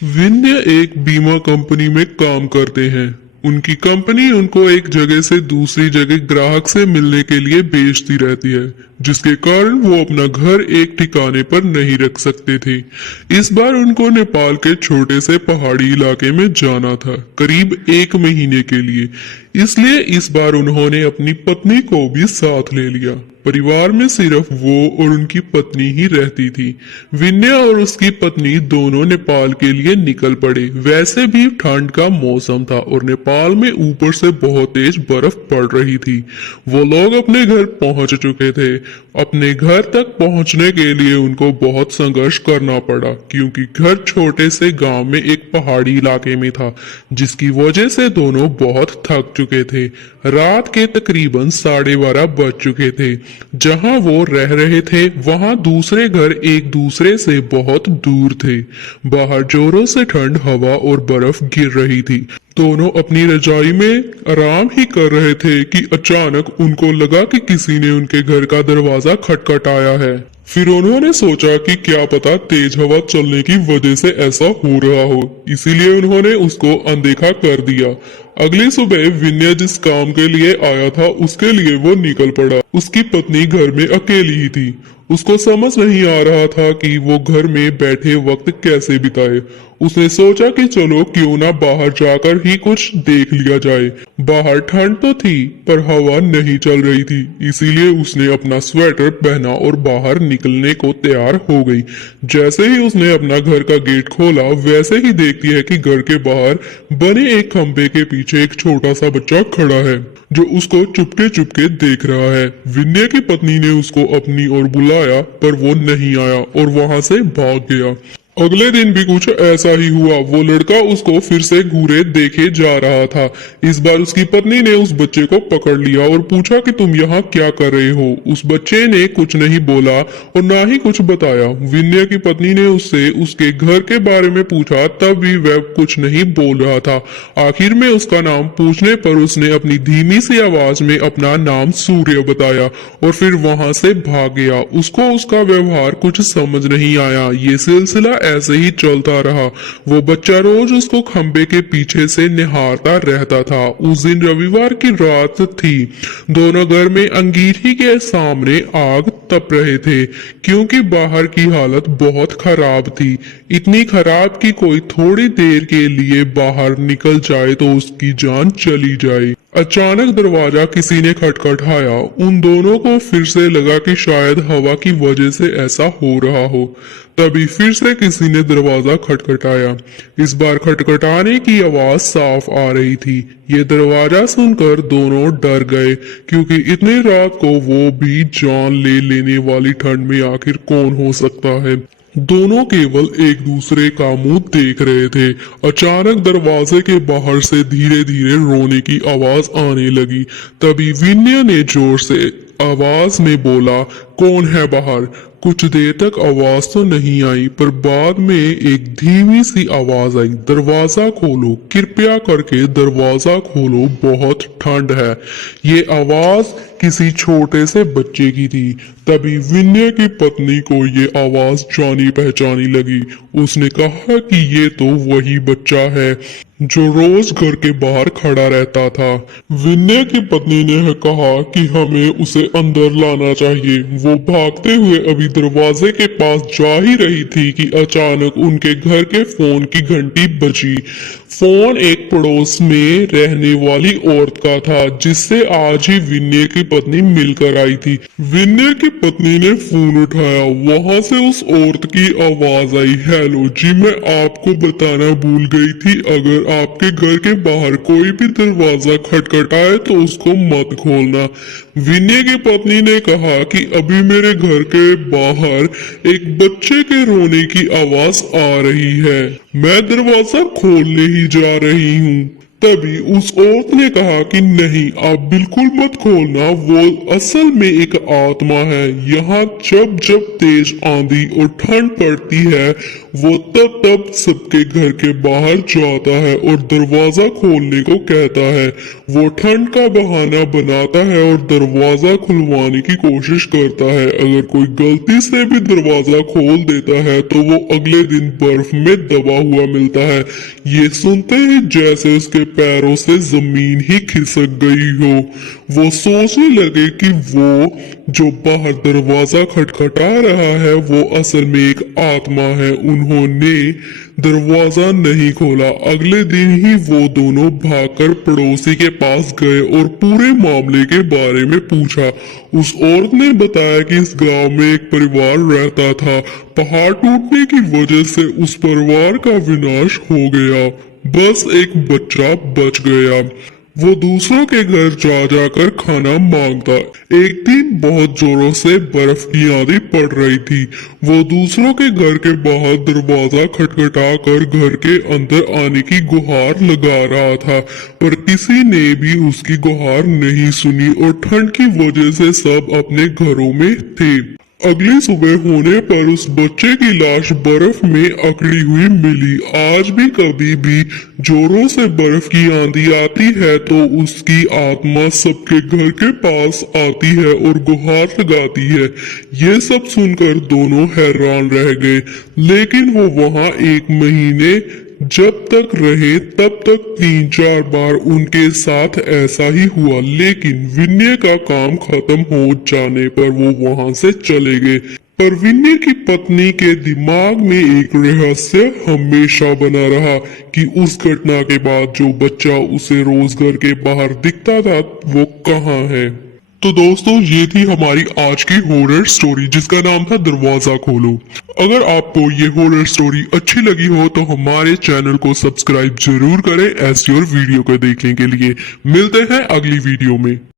विन्य एक बीमा कंपनी में काम करते हैं। उनकी कंपनी उनको एक जगह से दूसरी जगह ग्राहक से मिलने के लिए भेजती रहती है, जिसके कारण वो अपना घर एक ठिकाने पर नहीं रख सकते थे। इस बार उनको नेपाल के छोटे से पहाड़ी इलाके में जाना था, करीब 1 महीने के लिए। इसलिए इस बार उन्होंने अपनी पत्नी को भी साथ ले लिया। परिवार में सिर्फ वो और उनकी पत्नी ही रहती थी। विनय और उसकी पत्नी दोनों नेपाल के लिए निकल पड़े। वैसे भी ठंड का मौसम था और नेपाल में ऊपर से बहुत तेज बर्फ पड़ रही थी। वो लोग अपने घर पहुंच चुके थे। अपने घर तक पहुंचने के लिए उनको बहुत संघर्ष करना पड़ा, क्योंकि घर छोटे से गांव में एक पहाड़ी इलाके में था, जिसकी वजह से दोनों बहुत थक चुके थे। रात के तकरीबन 12:30 बज चुके थे। जहां वो रह रहे थे वहां दूसरे घर एक दूसरे से बहुत दूर थे। बाहर जोरों से ठंड हवा और बर्फ गिर रही थी। दोनों अपनी रजाई में आराम ही कर रहे थे कि अचानक उनको लगा कि किसी ने उनके घर का दरवाजा खटखटाया है। फिर उन्होंने सोचा कि क्या पता तेज हवा चलने की वजह से ऐसा हो रहा हो, इसीलिए उन्होंने उसको अनदेखा कर दिया। अगली सुबह विनय जिस काम के लिए आया था उसके लिए वो निकल पड़ा। उसकी पत्नी घर में अकेली ही थी। उसको समझ नहीं आ रहा था कि वो घर में बैठे वक्त कैसे बिताए। उसने सोचा कि चलो क्यों ना बाहर जाकर ही कुछ देख लिया जाए। बाहर ठंड तो थी पर हवा नहीं चल रही थी, इसीलिए उसने अपना स्वेटर पहना और बाहर निकलने को तैयार हो गई। जैसे ही उसने अपना घर का गेट खोला वैसे ही देखती है कि घर के बाहर बने एक खंबे के पीछे एक छोटा सा बच्चा खड़ा है, जो उसको चुपके चुपके देख रहा है। विनय की पत्नी ने उसको अपनी ओर बुलाया पर वो नहीं आया और वहां से भाग गया। अगले दिन भी कुछ ऐसा ही हुआ। वो लड़का उसको फिर से घूरे देखे जा रहा था। इस बार उसकी पत्नी ने उस बच्चे को पकड़ लिया और पूछा कि तुम यहाँ क्या कर रहे हो। उस बच्चे ने कुछ नहीं बोला और ना ही कुछ बताया। विनय की पत्नी ने उससे उसके घर के बारे में पूछा, तब भी वह कुछ नहीं बोल रहा था। आखिर में उसका नाम पूछने पर उसने अपनी धीमी सी आवाज में अपना नाम सूर्य बताया और फिर वहां से भाग गया। उसको उसका व्यवहार कुछ समझ नहीं आया। ये सिलसिला ऐसे ही चलता रहा। वो बच्चा रोज उसको खंबे के पीछे से निहारता रहता था। उस दिन रविवार की रात थी। दोनों घर में अंगीठी के सामने आग तप रहे थे, क्योंकि बाहर की हालत बहुत खराब थी। इतनी खराब कि कोई थोड़ी देर के लिए बाहर निकल जाए तो उसकी जान चली जाए। अचानक दरवाजा किसी ने खटखटाया। उन दोनों को फिर से लगा कि शायद हवा की वजह से ऐसा हो रहा हो। तभी फिर से किसी ने दरवाजा खटखटाया। इस बार खटखटाने की आवाज साफ आ रही थी। ये दरवाजा सुनकर दोनों डर गए, क्योंकि इतनी रात को वो भी जान ले लेने वाली ठंड में आखिर कौन हो सकता है। दोनों केवल एक दूसरे का मुंह देख रहे थे। अचानक दरवाजे के बाहर से धीरे धीरे रोने की आवाज आने लगी। तभी विनय ने जोर से आवाज में बोला, कौन है बाहर। कुछ देर तक आवाज तो नहीं आई, पर बाद में एक धीमी सी आवाज आई, दरवाजा खोलो, कृपया करके दरवाजा खोलो, बहुत ठंड है। ये आवाज किसी छोटे से बच्चे की थी। तभी विनय की पत्नी को ये आवाज जानी पहचानी लगी। उसने कहा कि ये तो वही बच्चा है जो रोज घर के बाहर खड़ा रहता था। विनय की पत्नी ने कहा कि हमें उसे अंदर लाना चाहिए। वो भागते हुए अभी दरवाजे के पास जा ही रही थी कि अचानक उनके घर के फोन की घंटी बजी। फोन एक पड़ोस में रहने वाली औरत का था, जिससे आज ही विनय की पत्नी मिलकर आई थी। विनय की पत्नी ने फोन उठाया। वहां से उस औरत की आवाज आई, हेलो जी, मैं आपको बताना भूल गई थी, अगर आपके घर के बाहर कोई भी दरवाजा खटखटाए तो उसको मत खोलना। विनय की पत्नी ने कहा कि अभी मेरे घर के बाहर एक बच्चे के रोने की आवाज आ रही है, मैं दरवाजा खोलने ही जा रही हूँ। तभी उस औरत ने कहा कि नहीं, आप बिल्कुल मत खोलना, वो असल में एक आत्मा है। यहाँ जब जब तेज आंधी और ठंड पड़ती है वो तब तब सबके घर के बाहर जाता है और दरवाजा खोलने को कहता है। वो ठंड का बहाना बनाता है और दरवाजा खुलवाने की कोशिश करता है। अगर कोई गलती से भी दरवाजा खोल देता है तो वो अगले दिन बर्फ में दबा हुआ मिलता है। ये सुनते ही जैसे उसके पैरों से जमीन ही खिसक गई हो। वो सोचने लगे कि वो जो बाहर दरवाजा खटखटा रहा है वो असल में एक आत्मा है। उन्होंने दरवाजा नहीं खोला। अगले दिन ही वो दोनों भागकर पड़ोसी के पास गए और पूरे मामले के बारे में पूछा। उस औरत ने बताया कि इस गांव में एक परिवार रहता था। पहाड़ टूटने की वजह से उस परिवार का विनाश हो गया, बस एक बच्चा बच गया। वो दूसरों के घर जा जाकर खाना मांगता। एक दिन बहुत जोरों से बर्फ की आंधी पड़ रही थी। वो दूसरों के घर के बाहर दरवाजा खटखटा कर घर के अंदर आने की गुहार लगा रहा था, पर किसी ने भी उसकी गुहार नहीं सुनी और ठंड की वजह से सब अपने घरों में थे। अगली सुबह होने पर उस बच्चे की लाश बर्फ में अकड़ी हुई मिली। आज भी कभी भी जोरों से बर्फ की आंधी आती है तो उसकी आत्मा सबके घर के पास आती है और गुहार लगाती है। ये सब सुनकर दोनों हैरान रह गए, लेकिन वो वहां 1 महीने जब तक रहे तब तक 3-4 बार उनके साथ ऐसा ही हुआ, लेकिन विनय का काम खत्म हो जाने पर वो वहां से चले गए। पर विनय की पत्नी के दिमाग में एक रहस्य हमेशा बना रहा कि उस घटना के बाद जो बच्चा उसे रोज घर के बाहर दिखता था वो कहाँ है। तो दोस्तों, ये थी हमारी आज की हॉरर स्टोरी जिसका नाम था दरवाजा खोलो। अगर आपको ये हॉरर स्टोरी अच्छी लगी हो तो हमारे चैनल को सब्सक्राइब जरूर करें ऐसी और वीडियो को देखने के लिए। मिलते हैं अगली वीडियो में।